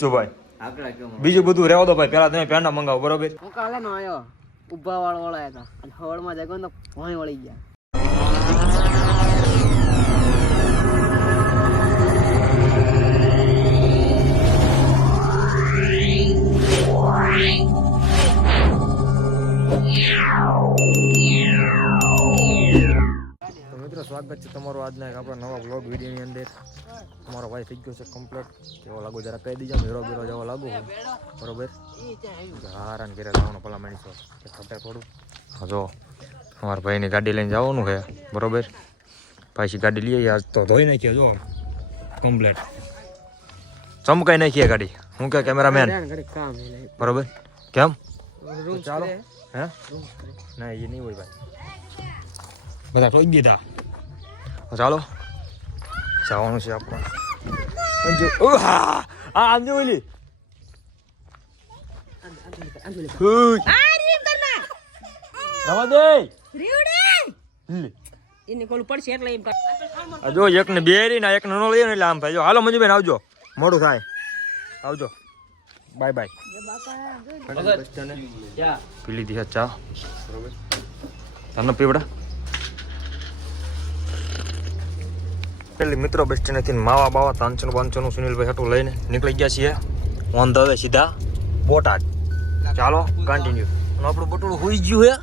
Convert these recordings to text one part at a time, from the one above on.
શું ભાઈ બીજું બધું રહેવા દો ભાઈ પેલા તમે પેંડા મંગાવો બરોબર? હું કાલે નો આવ્યો ઊભા વાળ વળાયા હતા અને હવળમાં જાગો ને તો ભોંય વળી ગયા. તો સ્વાગત છે તમારું આજના એક આપણા નવા બ્લોગ વિડીયોની અંદર. તમારો ભાઈ થઈ ગયો છે કમ્પ્લીટ કેવો લાગુ જરા કહી દીજો મેળો બેળો જેવો લાગુ બરોબર? હારાન ઘેરે લાવવાનો પેલા માણસો. ખપે થોડું જો અમારા ભાઈની ગાડી લઈને જવાનું છે. બરોબર? પાછી ગાડી લઈએ આજ તો ધોઈ નાખીએ જો. કમ્પ્લીટ ચમકાઈ નાખીએ ગાડી. હું કે કેમેરામેન બરોબર? કેમ? ચાલો. હે? ના એ નહીં હોય ભાઈ. બધા રોઈ દીધા. ચાલો. જવાનું છે આપણે. જો ઉહા! આ આંધી ઓલી! રવા દે. લે. એને કોલું પડશે એટલે એમ આ જો એક ને બેરી ને એક ને નો લઈએ ને એટલે આમ થાય. જો હાલો મંજુબેન આવજો. મોડું થાય. આવજો. Bye bye. પીલી છે ચા. તમને પીવડા? પેલી મિત્રો બસ સ્ટેન્ડથી માવા બાવા તાંચન બાંચનું સુનિલભાઈ હટું લઈને નીકળી ગયા છીએ. ઓન ધ વે સીધા. બોટાદ. ચાલો કન્ટિન્યુ અને આપણું બટુડું હોઈ ગયું હે.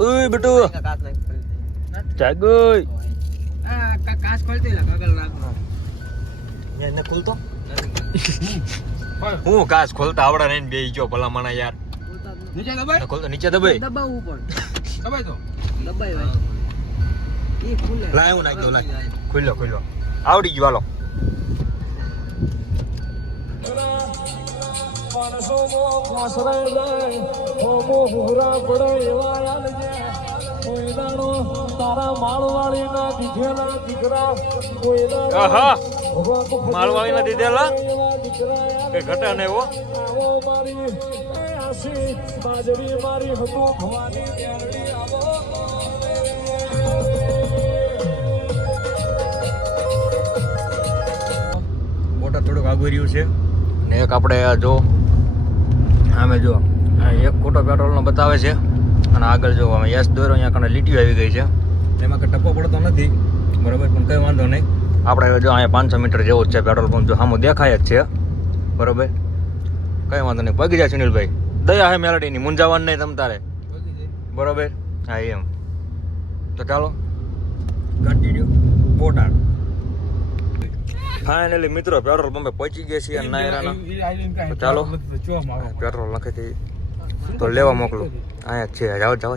ઓય બટુ. જાગોય કાચ ખોલતી લા ગગલ નાખનો એને ખોલતો? હું કાચ ખોલતા આવડા નહીં બે ગયો ભલા માણા યાર. નીચે દબાય? ખોલતો નીચે દબાઈ દબાવવું પણ દબાઈ તો. દબાય ભાઈ. લાય હું નાખી દઉં લાય. ખુલ્લો ખુલ્લો. આવડી ગયું હાલો. માળવાળી ના દીધેલા? કે ઘટે ને એવો મારી થોડુંક આગળ રહ્યું છે. ને એક આપણે આ જો આમે જો એક ખોટો પેટ્રોલનો બતાવે છે. અને આગળ જો અમે યસ દોરો અહીંયા કણે લીટીઓ આવી ગઈ છે. એમાં કંઈ ટપ્પો પડતો નથી. બરાબર પણ કંઈ વાંધો નહીં. આપણે જો અહીંયા પાંચસો મીટર જેવું જ છે પેટ્રોલ પંપ જો સામું દેખાય જ છે. બરોબર? કંઈ વાંધો નહીં. પગી જાય સુનિલભાઈ. દયા હે મેલડીની મુંજાવાન નહીં તમ તારે. બરોબર? હા એમ. તો ચાલો. કન્ટિન્યુ બોટાડ ફાઇનલી મિત્રો પેટ્રોલ પંપે પહોંચી ગયા છીએ નાયરાના. તો ચાલો પેટ્રોલ નાખી દઈએ તો લેવા મોકલું. અહીંયા છે જાવ જાવ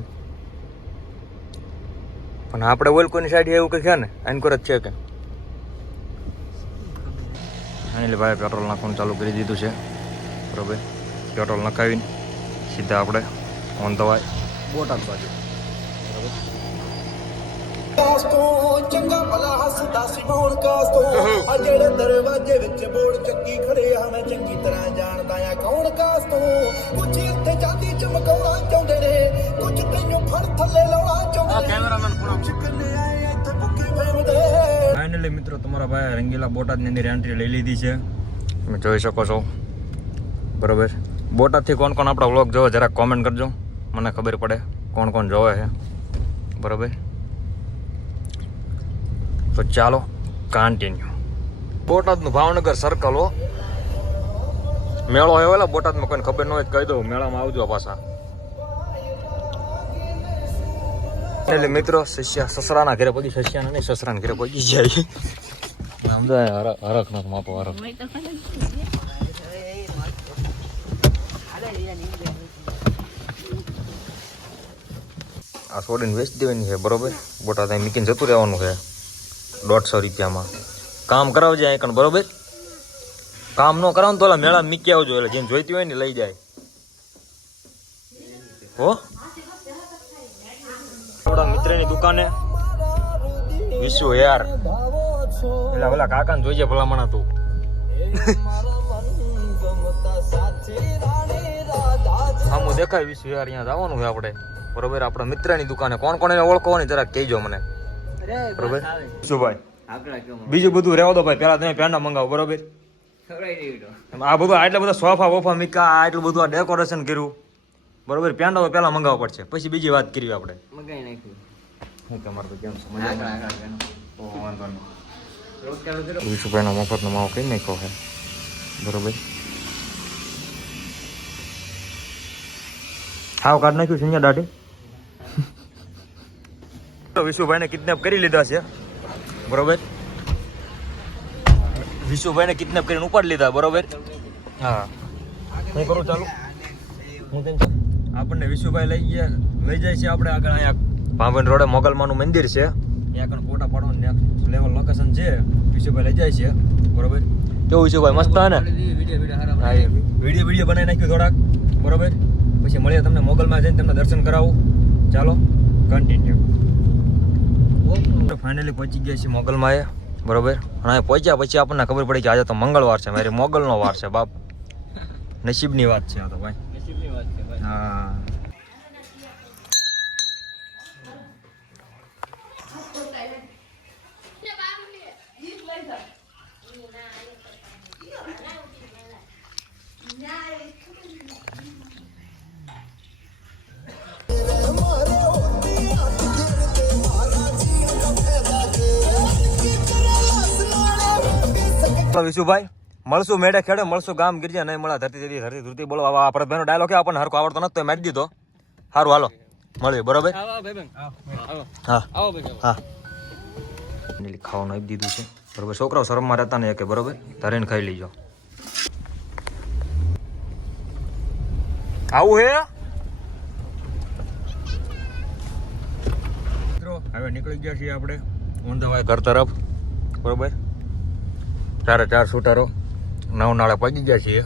પણ આપણે ઓલ કોઈની સાઈડ એવું કંઈ છે ને એનકોર જ છે કે. એટલે ભાઈ પેટ્રોલ નાખવાનું ચાલુ કરી દીધું છે. બરોબર. પેટ્રોલ નખાવીને સીધા આપણે ઓન દવાય બોટાદ બાજુ. ਕਾਸ ਤੋਂ ਚੰਗਾ ਭਲਾ ਹੱਸਦਾ ਸੀ ਮੌਣ ਕਾਸ ਤੋਂ ਆ ਜਿਹੜੇ ਦਰਵਾਜ਼ੇ ਵਿੱਚ ਬੋੜ ਚੱਕੀ ਖੜੇ ਆ ਮੈਂ ਚੰਗੀ ਤਰ੍ਹਾਂ ਜਾਣਦਾ ਆ ਕੌਣ ਕਾਸ ਤੋਂ ਕੁਝ ਉੱਤੇ ਜਾਂਦੀ ਚਮਕਾਉਣਾ ਚਾਹੁੰਦੇ ਨੇ ਕੁਝ ਤੈਨੂੰ ਫੜ ਥੱਲੇ ਲਾਉਣਾ ਚਾਹੁੰਦੇ ਨੇ ਕੁਝ ਕੰਨੇ ਆਏ ਇੱਥੇ ਭੁੱਖੇ ਫਿਰਦੇ ફાઇનલી મિત્રો તમારા ભાઈ રંગીલા બોટાદની અંદર એન્ટ્રી લઈ લીધી છે તમે જોઈ શકો છો બરોબર બોટાદથી કોણ કોણ આપણા વ્લોગ જોવે જરાક કોમેન્ટ કરજો મને ખબર પડે કોણ કોણ જોવે છે બરોબર તો ચાલો કન્ટિન્યુ બોટાદનું ભાવનગર સર્કલ હો. મેળો હોય ઓલા બોટાદમાં કોઈને ખબર ન હોય કહી દઉં, મેળામાં આવજો પાછા. એટલે મિત્રો સસ્યા સસરાના ઘરે પછી સસ્યાના નહીં, સસરાના ઘરે પહોંચી જાય. માપો, હરખ. આ છોડીને વેચી દેવાની છે, બરોબર? બોટાદ અહીં મૂકીને જતું રહેવાનું છે. દોઢસો રૂપિયામાં. કામ કરાવજે કણ, બરોબર? કામ ન કરાવ તો ઓલા મેળા મૂકી આવજો એટલે જેને જોઈતી હોય ને લઈ જાય. હો? થોડા મિત્રની દુકાને વિશુ યાર. એટલે ઓલા કાકાને જોઈજે ભલામણા તું. આમ દેખાય વિશ્વ યાર, અહીંયા જવાનું હોય આપણે. બરોબર? આપણા મિત્રની દુકાને. કોણ કોણ એને ઓળખવાની જરા કહેજો મને. બરોબર? શું ભાઈ? બીજું બધું રહેવા દો ભાઈ પેલા તમે પેંડા મંગાવો બરોબર? આ બધું આટલા બધા સોફા વોફા મીકા આ એટલું બધું આ ડેકોરેશન કર્યું. બરોબર? પેંડા તો પહેલા મંગાવવા પડશે. પછી બીજી વાત કરવી આપણે. મગાઈ નાખ્યું. હું તમારે તો કેમ સમજ વાંધો નહીં. વિશુભાઈનો મફતનો માવો કઈ નાખ્યો છે? બરોબર? હાવ કાઢ નાખ્યું છે દાઢી? તો વિશુભાઈને કિડનેપ કરી લીધા છે. બરોબર? વિશુભાઈને કિડનેપ કરીને ઉપાડી લીધા, બરોબર? હા. હું કરું ચાલુ? આપણને વિશુભાઈ લઈ ગયા, લઈ જાય છે આપણે આગળ અહીંયા. ભાંભણ રોડે મોગલમાનું મંદિર છે. ત્યાં આગળ ફોટા પાડવાનું લેવલ લોકેશન છે. વિશુભાઈ લઈ જાય છે, બરોબર? કેવું વિશુભાઈ, મસ્ત હા ને? વીડિયો વીડિયો બનાવી નાખ્યું થોડાક, બરોબર? પછી મળીએ તમને મોગલમાં જઈને તમને દર્શન કરાવું. ચાલો કન્ટિન્યુ ફાઇનલી પહોંચી ગયા છીએ મોગલમાં એ, બરોબર? અને પહોંચ્યા પછી આપણને ખબર પડી કે આજે તો મંગળવાર છે, મારી મોગલનો વાર છે, બાપ. નસીબની વાત છે આ તો ભાઈ. તો વિશુભાઈ મળશું મેળે ખેડે મળશું ગામ ગીરજે નહીં મળે ધરતી ધરતી ધરતી ધરતી બોલો આવા આપણે પરતભાઈનો ડાયલોગ આપણને હરકો આવડતો નથી તો મારી દીધો. સારું હાલો. મળીએ બરોબર? આવો હા હા ખાવાનું આપી દીધું છે. બરોબર છોકરાઓ શરમમાં રહેતા નહીં કે બરોબર? ધરીને ખાઈ લીજો. આવું હે? મિત્રો હવે નીકળી ગયા છીએ આપણે ઊંધાવાય ઘર તરફ. બરોબર? ચારે ચાર શૂટરો નવ નાળે પગી ગયા છીએ.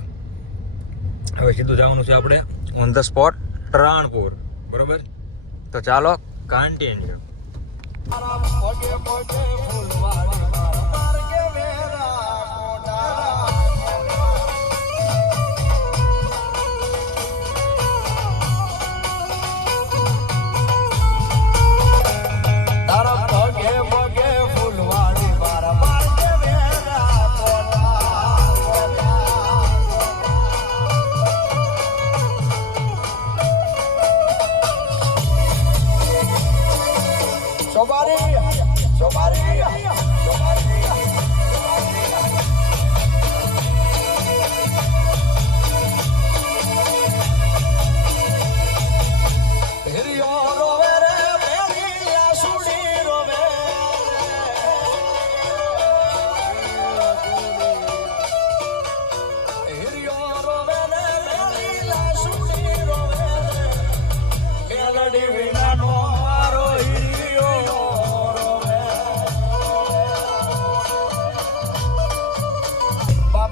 હવે સીધું જવાનું છે આપણે ઓન ધ સ્પોટ રાણપુર. બરોબર? તો ચાલો કાન્ટીન તારા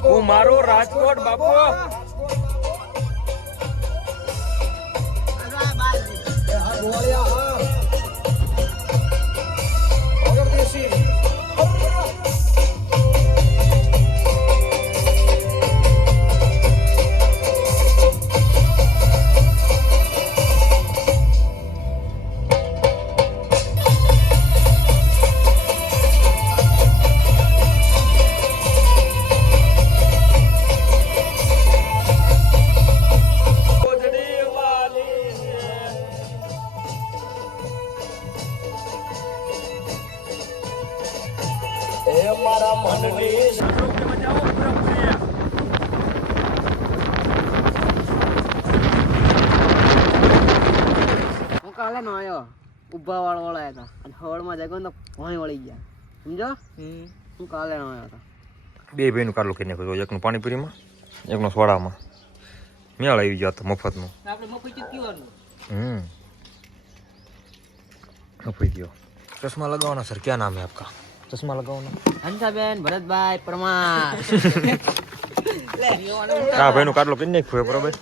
હું મારો રાજકોટ બાપુ. ગોળિયા નો આવ્યો ઊભા વાળો વળાયા હતા અને હવળમાં જાગો ને તો ભોંય વળી ગયા. સમજો? હું કાલે નો આવ્યો હતો બે ભાઈનું કાઢલું કરી નાખ્યું. એકનું પાણીપુરીમાં એકનું સોડામાં. મેળ આવી ગયો હતો મફતનું. આપણે મફત પીવાનું હમ. કપાઈ ગયો. ચશ્મા લગાવવાના સર ક્યાં નામ હે આપકા? ચશ્મા લગાવવાના. હંસાબેન ભરતભાઈ પરમાર. આ ભાઈનું કાઢલો કરી નાખ્યું બરોબર?